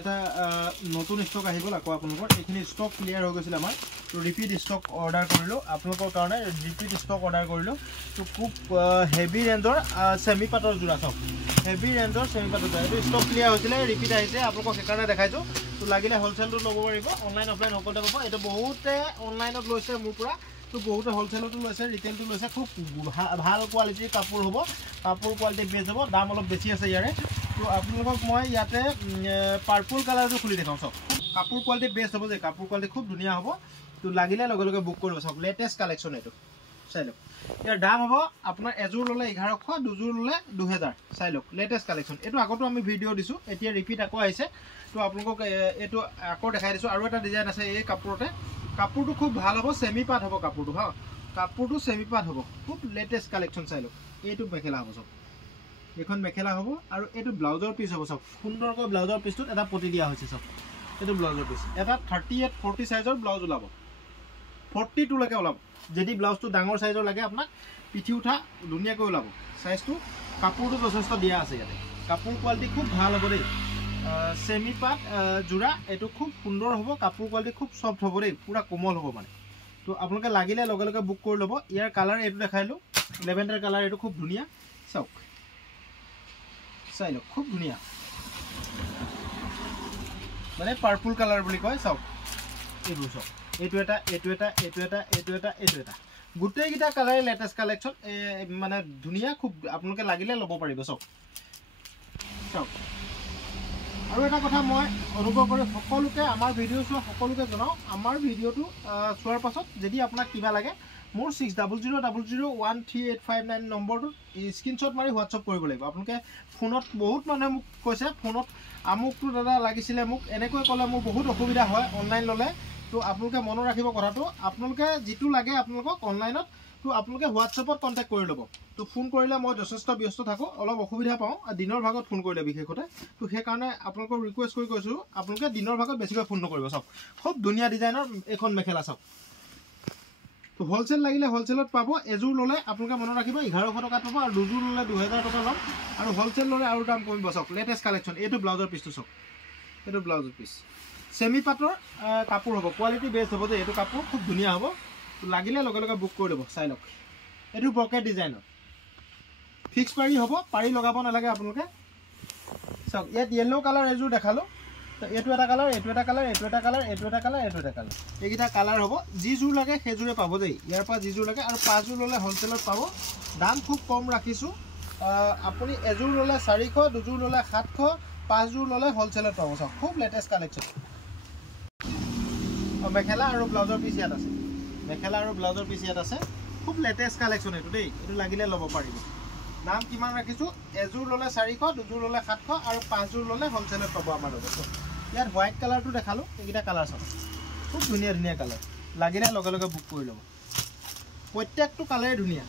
এটা নতুন স্টক আহিবল আকৌ আপোনালোকৰ এইখিনি স্টক ক্লিয়াৰ হৈ গৈছিল আমাৰ তো ৰিপিট স্টক অৰ্ডাৰ কৰিলো আপোনালোকৰ কাৰণে ৰিপিট স্টক অৰ্ডাৰ কৰিলো তো খুব হেভি ৰেঞ্জৰ সেমি পাটৰ জোৰা চাওক হেভি ৰেঞ্জৰ সেমি পাটৰ জোৰা এইটো স্টক ক্লিয়াৰ হৈছিল ৰিপিট আহিছে আপোনালোকক সেইকাৰণে দেখাইছো তো লাগিলে হোলসেলটো ল'ব পাৰিব অনলাইন অফলাইন সকলোতে পাব এটা বহুতে অনলাইনত লৈছে মোৰ পৰা তো বহুতে হোলসেলটো লৈছে ৰিটেইলটো লৈছে খুব ভাল কোৱালিটিৰ কাপোৰ হ'ব কাপোৰ কোৱালিটি বেছ হ'ব দাম অলপ বেছি আছে ইয়াৰে তো আপোনালোকক মই ইয়াতে পাৰ্পল কালাৰটো খুলি দেখাওঁ চাওক কাপোৰ কোৱালিটি বেষ্ট হ'ব যে কাপোৰ কোৱালিটি খুব ধুনীয়া হ'ব তো লাগিলে লগে লগে বুক কৰিব চাওক লেটেষ্ট কালেকশ্যন এইটো চাই লওক ইয়াৰ দাম হ'ব আপোনাৰ এযোৰ ল'লে 1100 দুযোৰ ল'লে 2000 চাই লওক লেটেষ্ট কালেকশ্যন এইটো আগতো আমি ভিডিঅ' দিছোঁ এতিয়া ৰিপিট আকৌ আহিছে তো আপোনালোকক এইটো আকৌ দেখাই দিছোঁ আৰু এটা ডিজাইন আছে এই কাপোৰতে কাপোৰটো খুব ভাল হ'ব সেমি পাট হ'ব কাপোৰটো হা কাপোৰটো সেমি পাট হ'ব খুব লেটেষ্ট কালেকশ্যন চাই লওক এইটো মেখেলা হ'ব চাওক এখন মেখেলা হ'ব আৰু এইটো ব্লাউজৰ পিস হ'ব চাওক সুন্দৰকৈ ব্লাউজৰ পিসটোত এটা পটি দিয়া হৈছে চাওক এইটো ব্লাউজৰ পিস এটা 38 40 সাইজৰ ব্লাউজ ওলাব 42 লৈকে ওলাব যদি ব্লাউজটো ডাঙৰ সাইজৰ লাগে আপোনাক পিঠি উঠা ধুনীয়াকৈ ওলাব সাইজটো কাপোৰটো যথেষ্ট দিয়া আছে ইয়াতে কাপোৰ কোৱালিটি খুব ভাল হ'ব দেই সেমি পাট জোৰা এইটো খুব সুন্দৰ হ'ব কাপোৰ কোৱালিটি খুব সফট হ'ব দেই পুৰা কোমল হ'ব মানে তো আপোনালোকে লাগিলে লগে লগে বুক কৰি ল'ব ইয়াৰ কালাৰ এইটো দেখাইলো লেভেণ্ডাৰ কালাৰ এইটো খুব ধুনীয়া চাওক চাই লওক খুব ধুনীয়া মানে পাৰ্পল কালাৰ বুলি কয় চাওক এইবোৰ চাওক এইটো এটা এইটো এটা এইটো এটা এইটো এটা এইটো এটা গোটেইকেইটা কালাৰ লেটেষ্ট কালেকশ্যন মানে ধুনীয়া খুব আপোনালোকে লাগিলে ল'ব পাৰিব চাওক চাওক আৰু এটা কথা মই অনুভৱ কৰি সকলোকে আমাৰ ভিডিঅ' চোৱা সকলোকে জনাওঁ আমাৰ ভিডিঅ'টো চোৱাৰ পাছত যদি আপোনাক কিবা লাগে মোৰ 6000001385 নম্বৰটো স্ক্ৰীনশ্বট মাৰি হোৱাটছআপ কৰিব লাগিব আপোনালোকে ফোনত বহুত মানুহে মোক কৈছে ফোনত আমুকটো দাদা লাগিছিলে মোক এনেকৈ ক'লে মোৰ বহুত অসুবিধা হয় অনলাইন ল'লে তো আপোনালোকে মনত ৰাখিব কথাটো আপোনালোকে যিটো লাগে আপোনালোকক অনলাইনত তো আপোনালোকে হোৱাটছআপত কণ্টেক্ট কৰি ল'ব তো ফোন কৰিলে মই যথেষ্ট ব্যস্ত থাকোঁ অলপ অসুবিধা পাওঁ দিনৰ ভাগত ফোন কৰিলে বিশেষতে তো সেইকাৰণে আপোনালোকক ৰিকুৱেষ্ট কৰি কৈছোঁ আপোনালোকে দিনৰ ভাগত বেছিকৈ ফোন নকৰিব চাওক খুব ধুনীয়া ডিজাইনৰ এখন মেখেলা চাওক তো হোলসেল লাগিলে হোলসেলত পাব এযোৰ ল'লে আপোনালোকে মনত ৰাখিব 1100 টকা পাব আৰু দুযোৰ ল'লে 2000 টকা ল'ম আৰু হোলসেল ল'লে আৰু দাম কমিব চাওক লেটেষ্ট কালেকশ্যন এইটো ব্লাউজৰ পিচটো চাওক এইটো ব্লাউজৰ পিচ সেমি পাটৰ কাপোৰ হ'ব কোৱালিটি বেষ্ট হ'ব যে এইটো কাপোৰ খুব ধুনীয়া হ'ব লাগিলে লগে লগে বুক কৰি ল'ব চাই লওক এইটো ব্ৰকেট ডিজাইনৰ ফিক্স পাৰি হ'ব পাৰি লগাব নালাগে আপোনালোকে চাওক ইয়াত য়েল্লো কালাৰ এযোৰ দেখালোঁ তো এইটো এটা কালাৰ এইটো এটা কালাৰ এইটো এটা কালাৰ এইটো এটা কালাৰ এইটো এটা কালাৰ এইকেইটা কালাৰ হ'ব যিযোৰ লাগে সেইযোৰে পাব দেই ইয়াৰ পৰা যিযোৰ লাগে আৰু 5 যোৰ ল'লে হোলসেলত পাব দাম খুব কম ৰাখিছোঁ আপুনি এযোৰ ল'লে 400 দুযোৰ ল'লে 700 5 যোৰ ল'লে হোলসেলত পাব চাওক খুব লেটেষ্ট কালেকশ্যন মেখেলা আৰু ব্লাউজৰ পিচ ইয়াত আছে মেখেলা আৰু ব্লাউজৰ পিচ ইয়াত আছে খুব লেটেষ্ট কালেকশ্যন এইটো দেই এইটো লাগিলে ল'ব পাৰিব দাম কিমান ৰাখিছোঁ এযোৰ ল'লে 400 দুযোৰ ল'লে 700 আৰু 5 যোৰ ল'লে হোলসেলত পাব আমাৰ লগত ইয়াত হোৱাইট কালাৰটো দেখালোঁ এইকেইটা কালাৰ চাওক খুব ধুনীয়া ধুনীয়া কালাৰ লাগিলে লগে লগে বুক কৰি ল'ব প্ৰত্যেকটো কালাৰে ধুনীয়া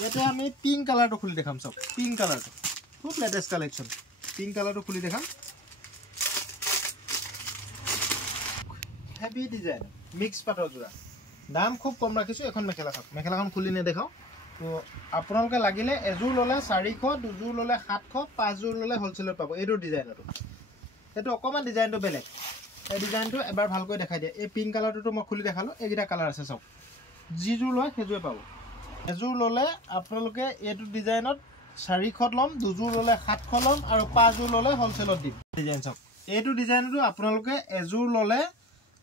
ইয়াতে আমি পিংক কালাৰটো খুলি দেখাম চাওক পিংক কালাৰটো খুব লেটেষ্ট কালেকশ্যন পিংক কালাৰটো খুলি দেখাম হেভি ডিজাইন মিক্স পাটৰ জোৰা দাম খুব কম ৰাখিছোঁ এখন মেখেলা চাওক মেখেলাখন খুলি নেদেখাওঁ তো আপোনালোকে লাগিলে এযোৰ ল'লে 400 দুযোৰ ল'লে 700 5 যোৰ ল'লে হোলসেলত পাব এইটো ডিজাইনটো এইটো অকণমান ডিজাইনটো বেলেগ এই ডিজাইনটো এবাৰ ভালকৈ দেখাই দিয়ে এই পিংক কালাৰটো মই খুলি দেখালোঁ এইকেইটা কালাৰ আছে চাওক যিযোৰ লয় সেইযোৰে পাব এযোৰ ল'লে আপোনালোকে এইটো ডিজাইনত 400 ল'ম দুযোৰ ল'লে 700 ল'ম আৰু 5 যোৰ ল'লে হোলসেলত দিম ডিজাইন চাওক এইটো ডিজাইনটো আপোনালোকে এযোৰ ল'লে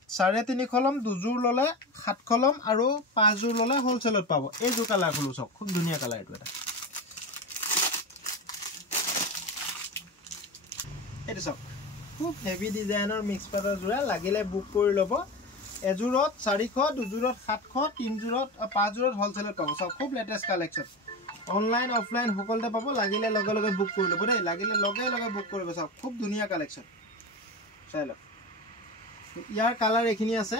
350 ল'ম দুযোৰ ল'লে 700 ল'ম আৰু 5 যোৰ ল'লে হোলসেলত পাব এইযোৰ কালাৰ খুলো চাওক খুব ধুনীয়া কালাৰ এইটো এটা এইটো চাওক খুব হেভি ডিজাইনৰ মিক্স পাটৰ জোৰা লাগিলে বুক কৰি ল'ব এযোৰত 400 দুযোৰত 700 তিনযোৰত 5 যোৰত হোলসেলত পাব চাওক খুব লেটেষ্ট কালেকশ্যন অনলাইন অফলাইন সকলোতে পাব লাগিলে লগে লগে বুক কৰি ল'ব দেই লাগিলে লগে লগে বুক কৰিব চাওক খুব ধুনীয়া কালেকশ্যন চাই লওক ইয়াৰ কালাৰ এইখিনি আছে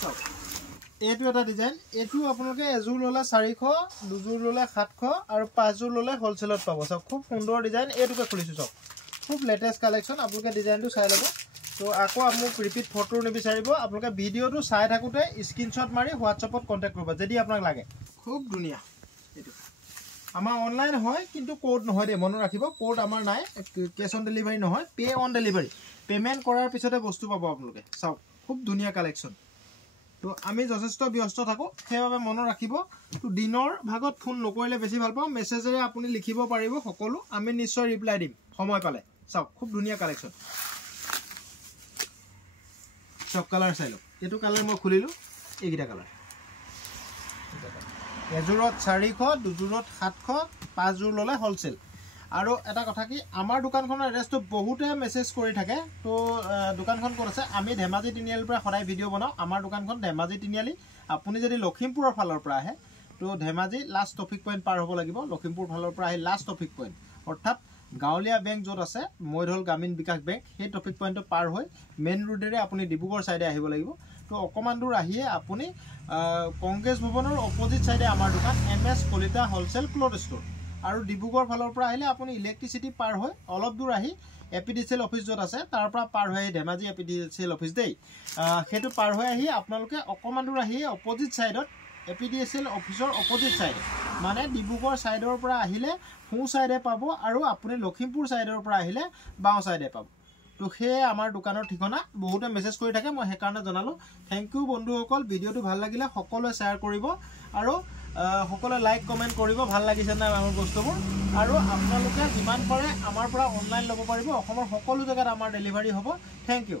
চাওক এইটো এটা ডিজাইন এইটো আপোনালোকে এযোৰ ল'লে 400 দুযোৰ ল'লে 700 আৰু 5 যোৰ ল'লে হোলসেলত পাব চাওক খুব সুন্দৰ ডিজাইন এইটোকে খুলিছোঁ চাওক খুব লেটেষ্ট কালেকশ্যন আপোনালোকে ডিজাইনটো চাই ল'ব তো আকৌ মোক ৰিপিট ফটো নিবিচাৰিব আপোনালোকে ভিডিঅ'টো চাই থাকোঁতে স্ক্ৰীনশ্বট মাৰি হোৱাটছআপত কণ্টেক্ট কৰিব যদি আপোনাক লাগে খুব ধুনীয়া এইটো আমাৰ অনলাইন হয় কিন্তু কোড নহয় দে মনত ৰাখিব কোড আমাৰ নাই কেছ অন ডেলিভাৰী নহয় পে অন ডেলিভাৰী পেমেন্ট কৰাৰ পিছতে বস্তু পাব আপোনালোকে চাওক খুব ধুনীয়া কালেকশ্যন তো আমি যথেষ্ট ব্যস্ত থাকো সেইবাবে মনত ৰাখিব তো দিনৰ ভাগত ফোন নকৰিলে বেছি ভাল পাওঁ মেছেজেৰে আপুনি লিখিব পাৰিব সকলো আমি নিশ্চয় ৰিপ্লাই দিম সময় পালে চাওক খুব ধুনীয়া কালেকশ্যন সব কালাৰ চাই লওক এইটো কালাৰ মই খুলিলোঁ এইকেইটা কালাৰ এযোৰত 400 দুযোৰত 700 5যোৰ ল'লে হোলসেল আৰু এটা কথা কি আমাৰ দোকানখনৰ এড্ৰেছটো বহুতে মেছেজ কৰি থাকে তো দোকানখন ক'ত আছে আমি ধেমাজি তিনিআলিৰ পৰা সদায় ভিডিঅ' বনাওঁ আমাৰ দোকানখন ধেমাজি তিনিআলি আপুনি যদি লখিমপুৰৰ ফালৰ পৰা আহে তো ধেমাজি লাষ্ট ট্ৰাফিক পইণ্ট পাৰ হ'ব লাগিব লখিমপুৰ ফালৰ পৰা আহি লাষ্ট ট্ৰাফিক পইণ্ট অৰ্থাৎ গাঁৱলীয়া বেংক য'ত আছে মৈধল গ্ৰামীণ বিকাশ বেংক সেই ট্ৰাফিক পইণ্টটো পাৰ হৈ মেইন ৰোডেৰে আপুনি ডিব্ৰুগড় ছাইডে আহিব লাগিব তো অকমান দূৰ আহিয়ে আপুনি কংগ্ৰেছ ভৱনৰ অপজিট ছাইডে আমাৰ দোকান MS Kalita wholesale cloth store আৰু ডিব্ৰুগড় ফালৰ পৰা আহিলে আপুনি ইলেক্ট্ৰিচিটি পাৰ হৈ অলপ দূৰ আহি এপিডিচিএল অফিস য'ত আছে তাৰ পৰা পাৰ হৈ ধেমাজি এপিডিচিএল অফিস দেই সেইটো পাৰ হৈ আহি আপোনালোকে অকমান দূৰ আহি অপজিট ছাইডত এপিডিচিএল অফিসৰ অপজিট ছাইডে মানে ডিব্ৰুগড় ছাইডৰ পৰা আহিলে সোঁ ছাইডে পাব আৰু আপুনি লখিমপুৰ ছাইডৰ পৰা আহিলে বাওঁ ছাইডে পাব তো সেই আমাৰ দোকানৰ ঠিকনা বহুতে মেছেজ কৰি থাকে মই সেইকাৰণে জনালো থ্যাংক ইউ বন্ধুসকল ভিডিঅ'টো ভাল লাগিলে সকলোৱে শ্বেয়াৰ কৰিব আৰু সকলোৱে লাইক কমেন্ট কৰিব ভাল লাগিছে না আমাৰ বস্তুবোৰ আৰু আপোনালোকে যিমান পাৰে আমাৰ পৰা অনলাইন ল'ব পাৰিব অসমৰ সকলো জায়গাত আমাৰ ডেলিভাৰী হ'ব থ্যাংক ইউ